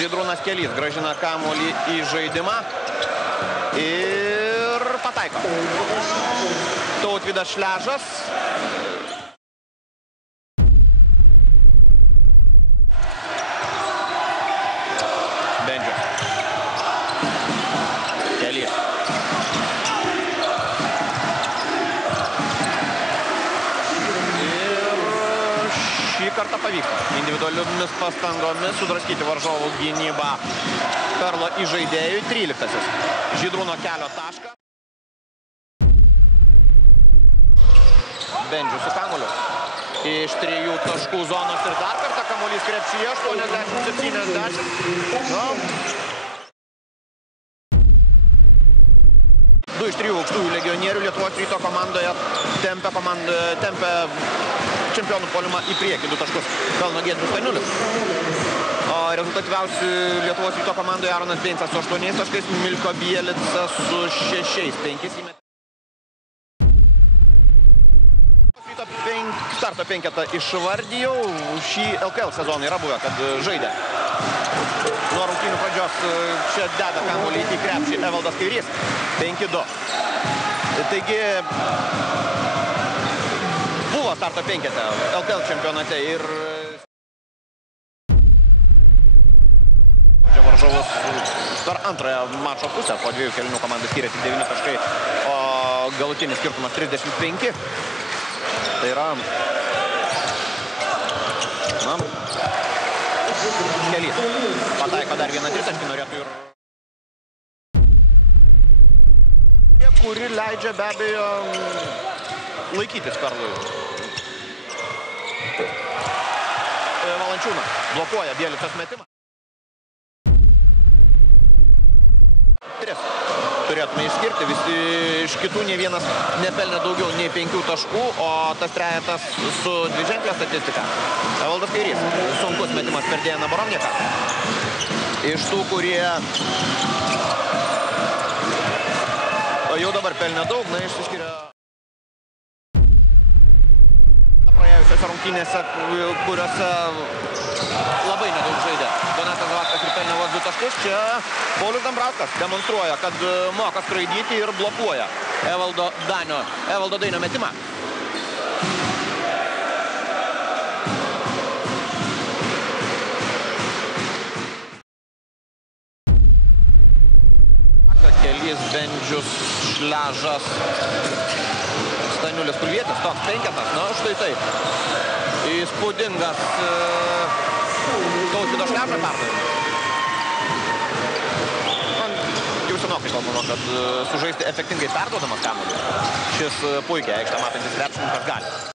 Žydrūnas Kelys grąžina kamuolį į žaidimą ir pataiko. Tautvydas Šležas. Bendžius. Kelys. Šį kartą pavyko individualiomis pastangomis sudraskyti varžovų gynybą Perlo įžaidėjui. 13. Žydrūno kelio tašką. Bendžius su kamuoliu. Iš 3 taškų zonos ir dar kartą kamuolys krepšyje. 80-70. 2 iš 3 aukštųjų legionierių Lietuvos Ryto komandoje tempia čempionų puolimą į priekį. 2 taškus pelno Giedrius Staniulis. O rezultatyviausi Lietuvos Ryto komandoje Aronas Beincas su 8 taškais, Milko Bielica su 6. 5 įmetė. Starto penketą išvardijau. Šį LKL sezoną yra buvę, kad žaidė. Nuo rungtynių pradžios čia deda kamuolį į krepšį Evaldas Kairys. 5-2. Taigi buvo starto penketą LKL čempionate ir varžovus per antrąją mačo pusę. Po 2 kėlinių komandą skyrė tik 9 taškai, o galutinis skirtumas 35. Tai yra Kelys. Pataiko dar vieną tritaškį, norėtų ir kuri leidžia be abejo laikytis Perlui. Valančiūnas blokuoja Bielicos metimą. 3 turėtume išskirti, visi iš kitų nei vienas nepelnė daugiau nei 5 taškų, o tas trejetas su dviženklė statistika. Evaldas Kairys, sunkus metimas per Dejaną Borovniką. Iš tų, kurie jau dabar pelnė daug, išsiskiria praėjusiose rungtynėse, kuriuose labai nedaug žaidė. Donatas Zavackas ir pelnė vos 2 taškus. Čia Paulius Dambrauskas demonstruoja, kad moka skraidyti ir blokuoja Evaldo Dainio metimą. Kelys, Bendžius, Šležas, Staniulis, Kulvietis, toks penketas. Na, štai taip. Įspūdingas Tautvydo Šležo perdavimas. Jau senokai kalbama, kad sužaisti efektingai perduodamas kamuolį. Šis puikiai aikštę matantis krepšininkas gali.